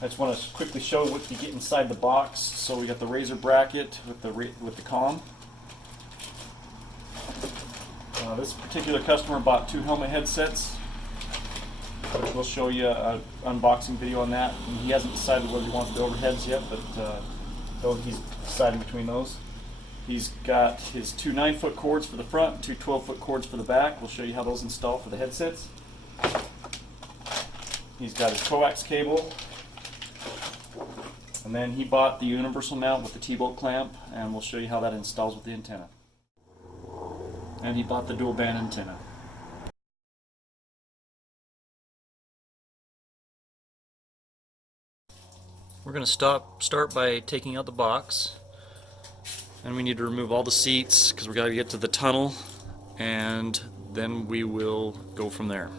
I just want to quickly show what you get inside the box. So we got the RZR bracket with the comm. This particular customer bought 2 helmet headsets, which we'll show you an unboxing video on that. And he hasn't decided whether he wants the overheads yet, but he's deciding between those. He's got his 2 9-foot cords for the front, 2 12-foot cords for the back. We'll show you how those install for the headsets. He's got his coax cable. And then he bought the universal mount with the T-bolt clamp, and we'll show you how that installs with the antenna. And he bought the dual band antenna. We're going to start by taking out the box, and we need to remove all the seats because we got to get to the tunnel, and then we will go from there.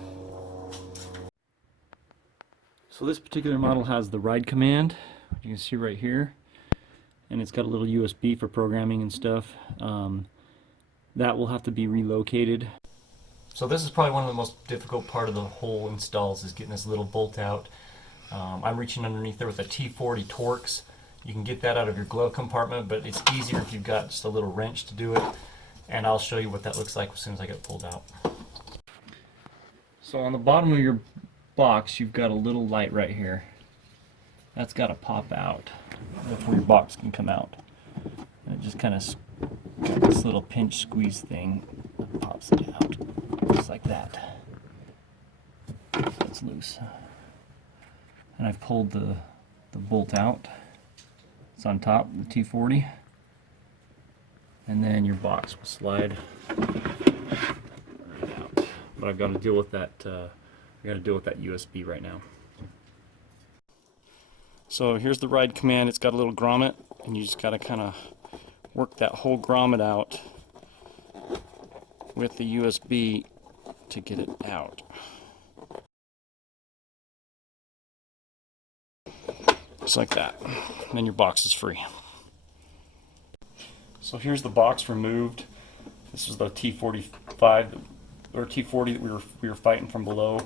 So this particular model has the ride command, you can see right here, and it's got a little USB for programming and stuff. That will have to be relocated. So this is probably one of the most difficult part of the whole installs, is getting this little bolt out. I'm reaching underneath there with a T40 Torx. You can get that out of your glove compartment, but it's easier if you've got just a little wrench to do it. And I'll show you what that looks like as soon as I get it pulled out. So on the bottom of your box, you've got a little light right here. That's got to pop out. That's where your box can come out. And it just kind of got this little pinch squeeze thing that pops it out, just like that. It's loose. And I've pulled the bolt out. It's on top, the T40. And then your box will slide right out. But I've got to deal with that. I got to deal with that USB right now. So here's the ride command. It's got a little grommet, and you just got to kind of work that whole grommet out with the USB to get it out. Just like that. And then your box is free. So here's the box removed. This is the T45 or T40 that we were fighting from below.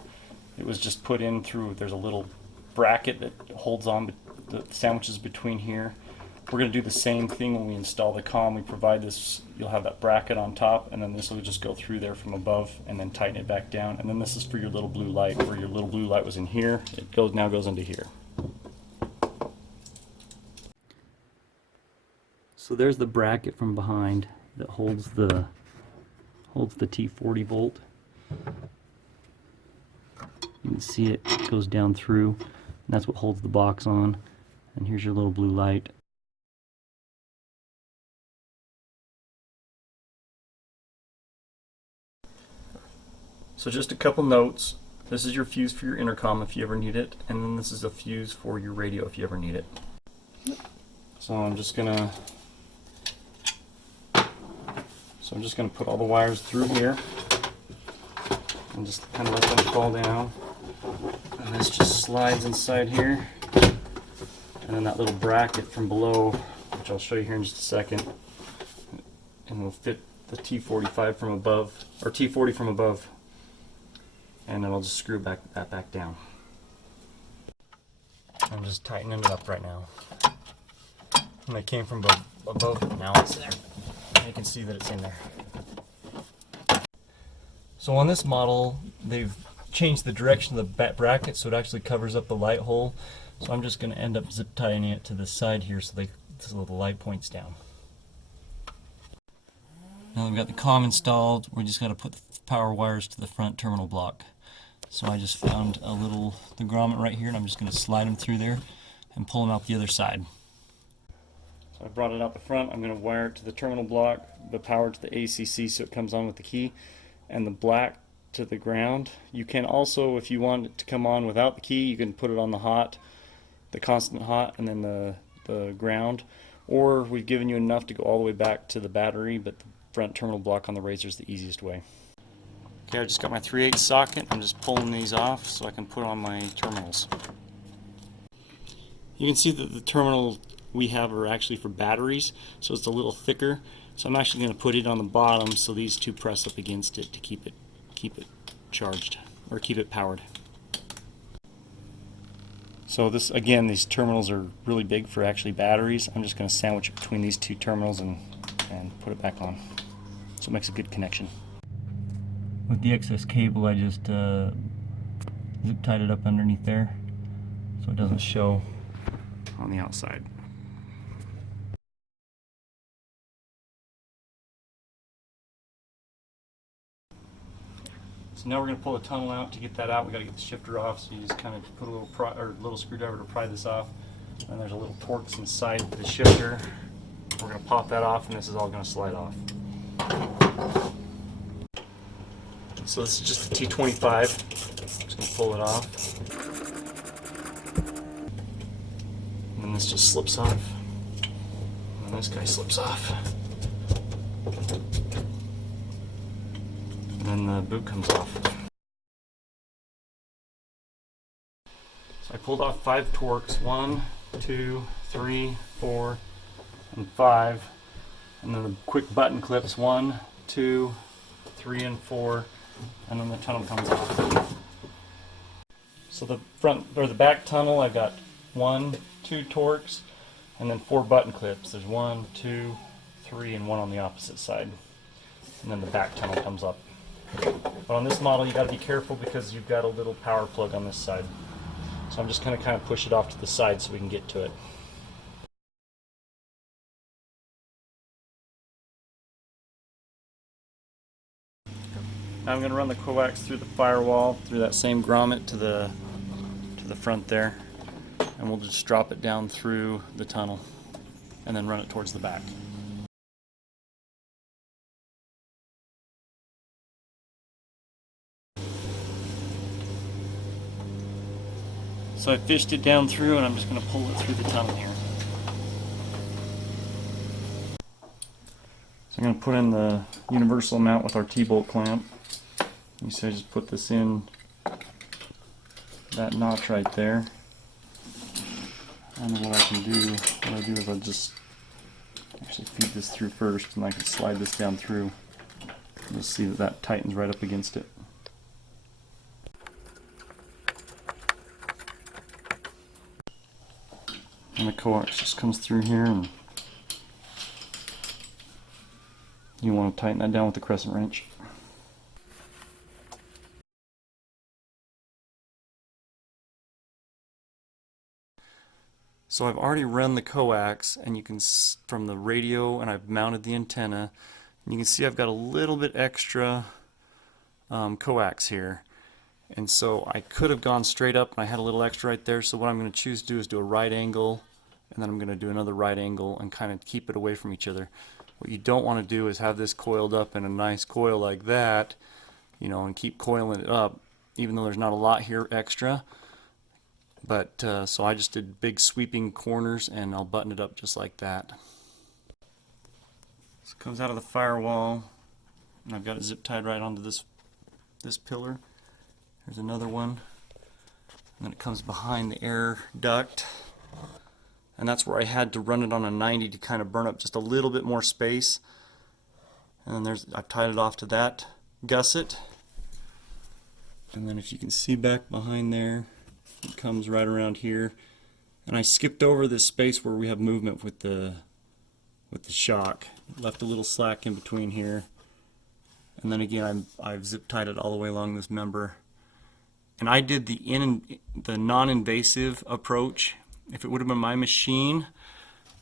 It was just put in through, there's a little bracket that holds on the sandwiches between here. We're going to do the same thing when we install the comm. We provide this, you'll have that bracket on top, and then this will just go through there from above and then tighten it back down. And then this is for your little blue light. Where your little blue light was in here, it now goes into here. So there's the bracket from behind that holds the T40 bolt. You can see it goes down through, and that's what holds the box on. And here's your little blue light. So just a couple notes. This is your fuse for your intercom if you ever need it, and then this is a fuse for your radio if you ever need it. So I'm just gonna put all the wires through here and just kind of let them fall down. And this just slides inside here. And then that little bracket from below, which I'll show you here in just a second, and we'll fit the T45 from above, or T40 from above. And then I'll just screw that back down. I'm just tightening it up right now. And it came from above, but now it's there. You can see that it's in there. So on this model, they've changed the direction of the bracket so it actually covers up the light hole. So I'm just going to end up zip tying it to the side here so the light points down. Now that we've got the comm installed, we just got to put the power wires to the front terminal block. So I just found the grommet right here, and I'm just going to slide them through there and pull them out the other side. So I brought it out the front. I'm going to wire it to the terminal block, the power to the ACC so it comes on with the key, and the black to the ground. You can also, if you want it to come on without the key, you can put it on the constant hot, and then the ground. Or we've given you enough to go all the way back to the battery, but the front terminal block on the RZR is the easiest way. Okay, I just got my 3/8 socket. I'm just pulling these off so I can put on my terminals. You can see that the terminal we have are actually for batteries, so it's a little thicker. So I'm actually going to put it on the bottom so these two press up against it to keep it charged, or keep it powered. So this, again, these terminals are really big for actually batteries. I'm just going to sandwich it between these two terminals and put it back on. So it makes a good connection. With the excess cable, I just zip tied it up underneath there so it doesn't show on the outside. So now we're going to pull the tunnel out. To get that out, we got to get the shifter off. So you just kind of put a little screwdriver to pry this off. And there's a little Torx inside the shifter. We're going to pop that off, and this is all going to slide off. So this is just the T25. Just going to pull it off. And then this just slips off. And then this guy slips off. And then the boot comes off. So I pulled off 5 Torx, 1, 2, 3, 4, and 5. And then the quick button clips, 1, 2, 3, and 4. And then the tunnel comes off. So the front or the back tunnel, I've got 1, 2 Torx, and then 4 button clips. There's 1, 2, 3, and 1 on the opposite side. And then the back tunnel comes up. But on this model, you got to be careful because you've got a little power plug on this side. So I'm just going to kind of push it off to the side so we can get to it. Now I'm going to run the coax through the firewall, through that same grommet to the front there, and we'll just drop it down through the tunnel and then run it towards the back. So I fished it down through, and I'm just going to pull it through the tunnel here. So I'm going to put in the universal mount with our T-bolt clamp. You see I just put this in that notch right there. And then what I do is I just actually feed this through first, and I can slide this down through. You'll see that that tightens right up against it. And the coax just comes through here, and you want to tighten that down with the crescent wrench. So I've already run the coax, and you can from the radio, and I've mounted the antenna, and you can see I've got a little bit extra coax here. And so I could have gone straight up, and I had a little extra right there. So what I'm going to choose to do is do a right angle, and then I'm going to do another right angle and kind of keep it away from each other. What you don't want to do is have this coiled up in a nice coil like that, you know, and keep coiling it up, even though there's not a lot here extra. But so I just did big sweeping corners, and I'll button it up just like that. So it comes out of the firewall, and I've got it zip tied right onto this pillar. There's another one, and then it comes behind the air duct, and that's where I had to run it on a 90 to kind of burn up just a little bit more space. And then I've tied it off to that gusset, and then if you can see back behind there, it comes right around here. And I skipped over this space where we have movement with the shock, left a little slack in between here, and then again I've zip tied it all the way along this member. And I did the non-invasive approach. If it would have been my machine,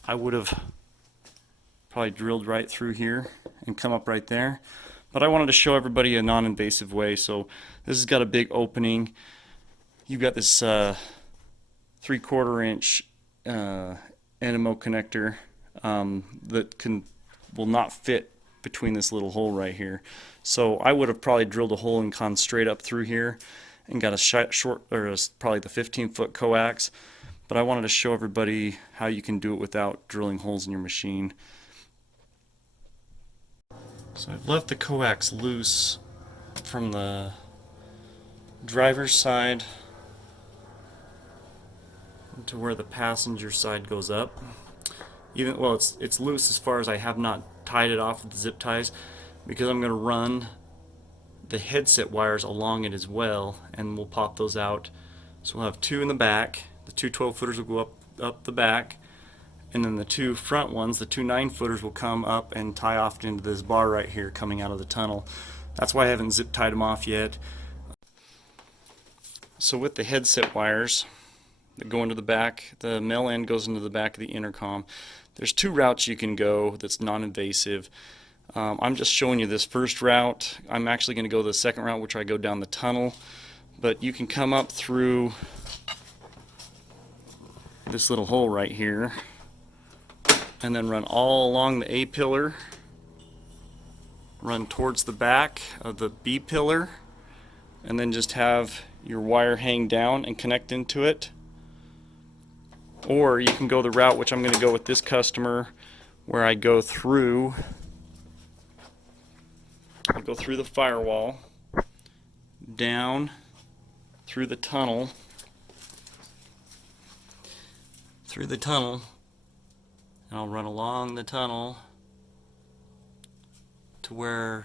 I would have probably drilled right through here and come up right there. But I wanted to show everybody a non-invasive way. So this has got a big opening. You've got this 3/4 inch NMO connector that will not fit between this little hole right here. So I would have probably drilled a hole and gone straight up through here and got a short, or probably the 15-foot coax. But I wanted to show everybody how you can do it without drilling holes in your machine. So I've left the coax loose from the driver's side to where the passenger side goes up. Well, it's loose as far as I have not tied it off with the zip ties, because I'm going to run the headset wires along it as well, and we'll pop those out. So we'll have 2 in the back, The two 12-footers will go up the back, and then the two front ones, the two 9-footers, will come up and tie off into this bar right here coming out of the tunnel. That's why I haven't zip tied them off yet. So with the headset wires that go into the back, the male end goes into the back of the intercom. There's two routes you can go that's non-invasive. I'm just showing you this first route. I'm actually going to go the second route, which I go down the tunnel. But you can come up through this little hole right here and then run all along the A pillar, run towards the back of the B pillar, and then just have your wire hang down and connect into it. Or you can go the route which I'm going to go with this customer, where I go through the firewall, down through the tunnel, and I'll run along the tunnel to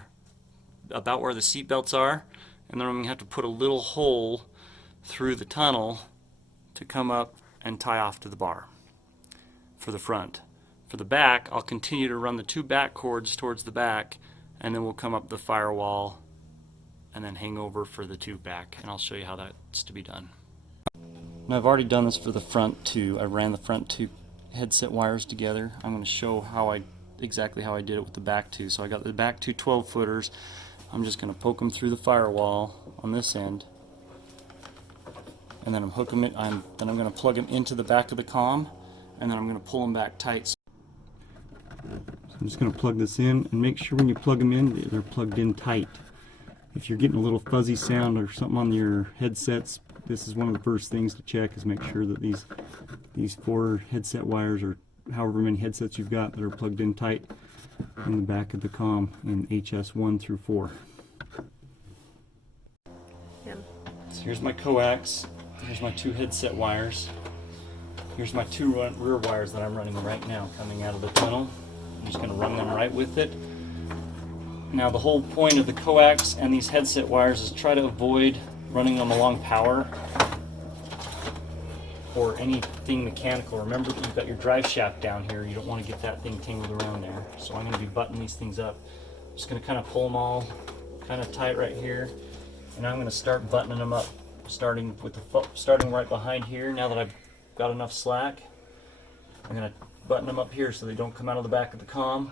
about where the seat belts are, and then I'm going to have to put a little hole through the tunnel to come up and tie off to the bar for the front. For the back, I'll continue to run the two back cords towards the back, and then we'll come up the firewall and then hang over for the two back, and I'll show you how that's to be done. Now I've already done this for the front two. I ran the front two headset wires together. I'm going to show exactly how I did it with the back two. So I got the back two 12-footers. I'm just going to poke them through the firewall on this end, and then I'm going to plug them into the back of the comm, and then I'm going to pull them back tight. So I'm just going to plug this in, and make sure when you plug them in, they're plugged in tight. If you're getting a little fuzzy sound or something on your headsets, this is one of the first things to check, is make sure that these 4 headset wires, or however many headsets you've got, that are plugged in tight in the back of the comm in HS1 through 4. Yeah. So here's my coax, here's my 2 headset wires, here's my 2 rear wires that I'm running right now coming out of the tunnel. I'm just going to run them right with it. Now the whole point of the coax and these headset wires is try to avoid running them along power or anything mechanical. Remember that you've got your drive shaft down here. You don't want to get that thing tangled around there. So I'm going to be buttoning these things up. I'm just going to kind of pull them all kind of tight right here, and I'm going to start buttoning them up, starting right behind here. Now that I've got enough slack, I'm going to button them up here so they don't come out of the back of the comm,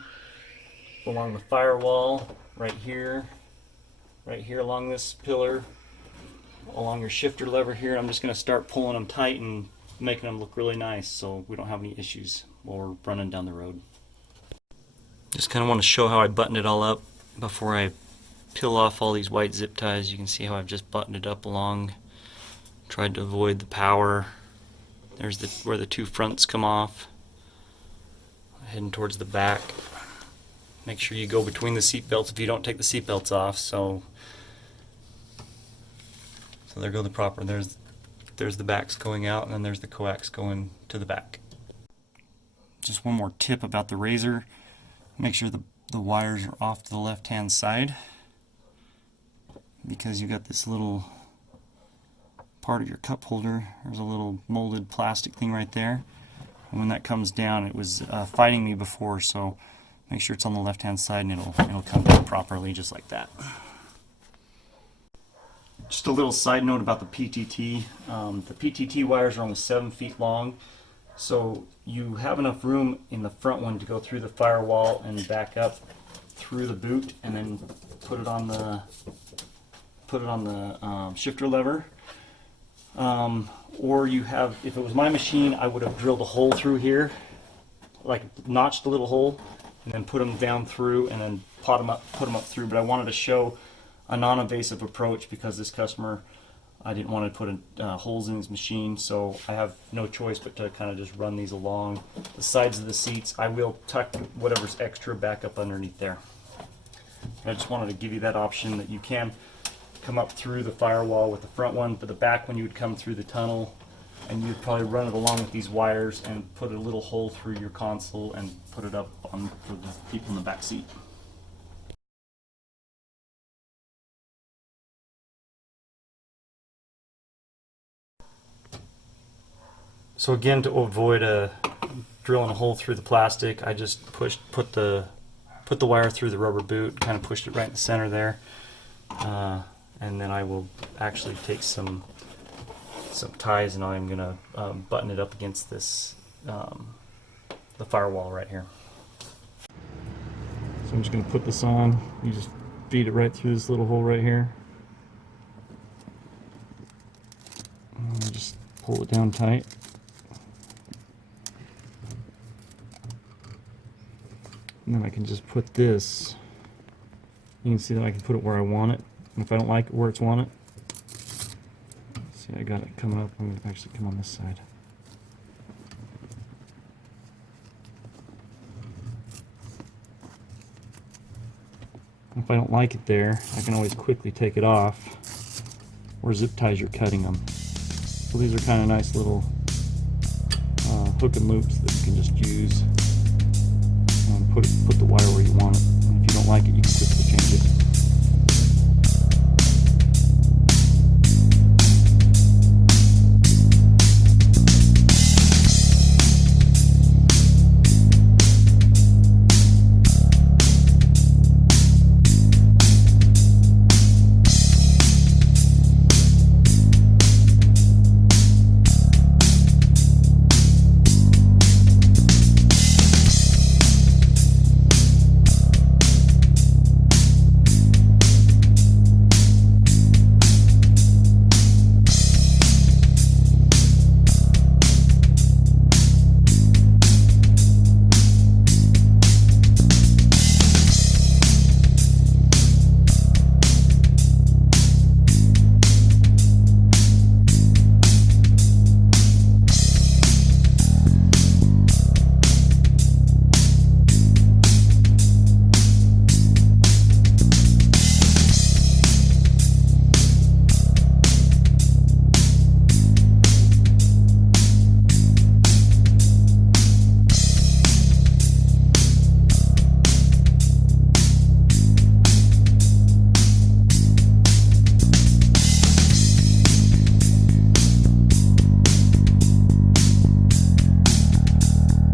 along the firewall right here along this pillar, along your shifter lever here. I'm just going to start pulling them tight and making them look really nice so we don't have any issues while we're running down the road. Just kind of want to show how I buttoned it all up before I peel off all these white zip ties. You can see how I've just buttoned it up along, tried to avoid the power. There's where the 2 fronts come off, heading towards the back. Make sure you go between the seat belts if you don't take the seat belts off. So there go the proper. There's the backs going out, and then there's the coax going to the back. Just one more tip about the razor: make sure the wires are off to the left-hand side, because you got this little part of your cup holder. There's a little molded plastic thing right there, and when that comes down, it was fighting me before. So make sure it's on the left-hand side, and it'll come down properly, just like that. Just a little side note about the PTT. The PTT wires are only 7 feet long, so you have enough room in the front one to go through the firewall and back up through the boot, and then put it on the shifter lever. Or if it was my machine, I would have drilled a hole through here, like notched a little hole, and then put them down through, and then put them up through. But I wanted to show a non-invasive approach, because this customer, I didn't want to put holes in his machine, so I have no choice but to kind of just run these along the sides of the seats. I will tuck whatever's extra back up underneath there. I just wanted to give you that option, that you can come up through the firewall with the front one, but the back one you would come through the tunnel, and you'd probably run it along with these wires and put a little hole through your console and put it up for the people in the back seat. So again, to avoid drilling a hole through the plastic, I just put the wire through the rubber boot, kind of pushed it right in the center there, and then I will actually take some ties, and I'm gonna button it up against this the firewall right here. So I'm just gonna put this on. You just feed it right through this little hole right here, and just pull it down tight. And then I can just put this, you can see that I can put it where I want it. And if I don't like it where it's wanted, see, I got it coming up. I'm going to actually come on this side. If I don't like it there, I can always quickly take it off, or zip ties you're cutting them. So these are kind of nice little hook and loops that you can just use. Put the wire where you want it, and if you don't like it, you can quickly change it.